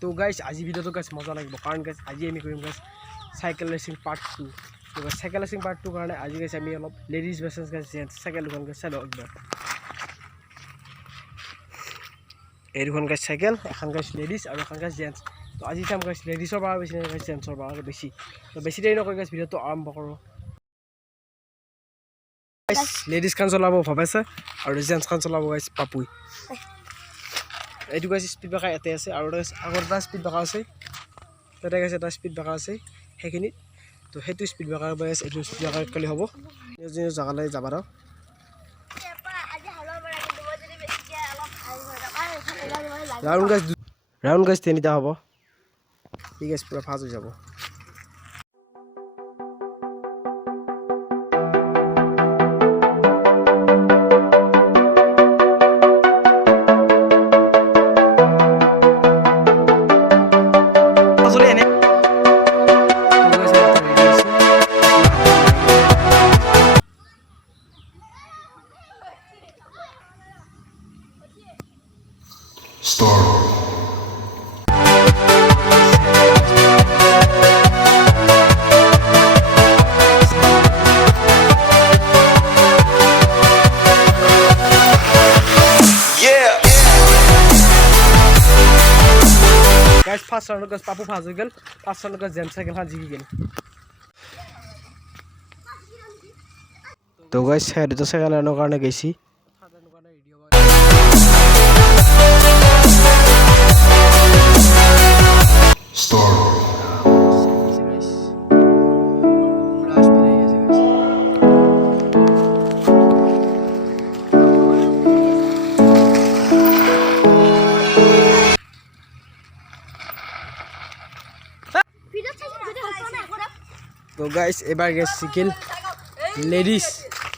তো গাইছ আজি ভিডিওটো গাইছ মজা লাগিব কাৰণ গাইছ আজি আমি কৰিম গাইছ সাইকেল ৰেচিং পাৰ্ট 2 তো গাইছ সাইকেল ৰেচিং পাৰ্ট 2 কাৰণে আজি গাইছ আমি অলপ লেডিজ ভাৰ্সেস গাইছ জেন্টস সাইকেল দুখন গাইছ চালো একবাৰ এই দুখন গাইছ সাইকেল এখন গাইছ লেডিজ আৰু এখন গাইছ জেন্টস তো আজি চাম গাইছ লেডিজৰ পৰা বেছি গাইছ জেন্টসৰ পৰা বেছি তো বেছি দেৰি নকৰি গাইছ ভিডিওটো আৰম্ভ কৰো গাইছ লেডিজ খান চলাব ভাবেছে আৰু জেন্টস খান চলাব গাইছ পাপুই এইটো গাইছ স্পিড ব্ৰেকাৰ এতে আছে আৰু আগৰটা স্পিড ব্ৰেকাৰ আছে তাতে গাইছ এটা স্পিড ব্ৰেকাৰ আছে হেখিনি তো হেতু স্পিড ব্ৰেকাৰ গাইছ এইটো স্পিড ব্ৰেকাৰ কলি হ'ব যে জাগালৈ যাবা দাও ৰাউন্ড গাইছ তিনিটা হ'ব ঠিক আছে পুৰা ফাজ হৈ যাব First round guys papu phas gel first round guys jam cycle khan jigi gel to guys head to cycle ano karone geisi start तो गाइस एबार गाइस साइकिल लेडीज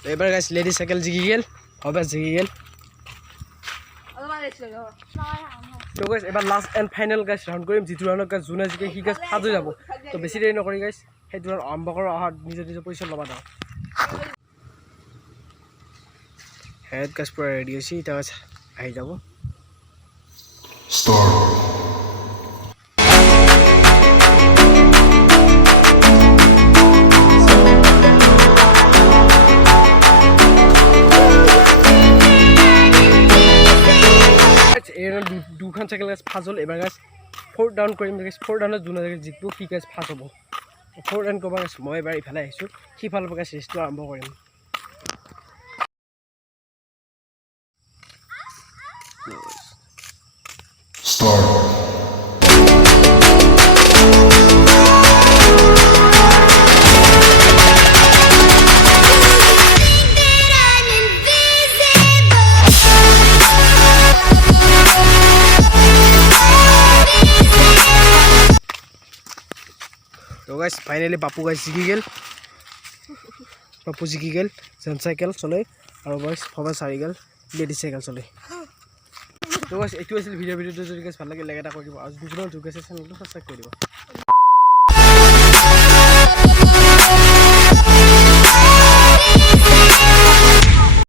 तो एबार गाइस लेडीज साइकिल जिगी गेल होबे जिगी गेल तो गाइस एबार last and final guys round Karim Jitu round guys जुना जिके हि गाइस फाजो जाबो तो बेसी देरी नकरि गाइस हेतु राउंड आरम्भ करो आहा निजे निजे पैसा लबा दाও हेड गाइस पूरा रेडी अछि ता आइ जाबो स्टार्ट দুখান সাইকেল গাইস ফাজল এবাৰ গাইস 4 ডাউন কৰিম গাইস 4 ডাউনত জুনা গাইস জিতবো কি গাইস ফাজ হ'ব 4 ডাউন কবা গাইস মই এবাৰ ইফালে আহিছো কি ফাল গাইস ৰেষ্টটো আৰম্ভ কৰিম স্টার্ট तो गाइस फाइनली पापू गाइस जिगी गेल जेंट साइकेल चले और गाइस फबा सारी गेल लेडीज साइकेल चले तो गाइस एटु আছিল ভিডিও যদি गाइस ভাল লাগে লাইক এটা কৰি দিব আৰু যদি গাইस চেনেলটো সাবস্ক্ৰাইব কৰি দিব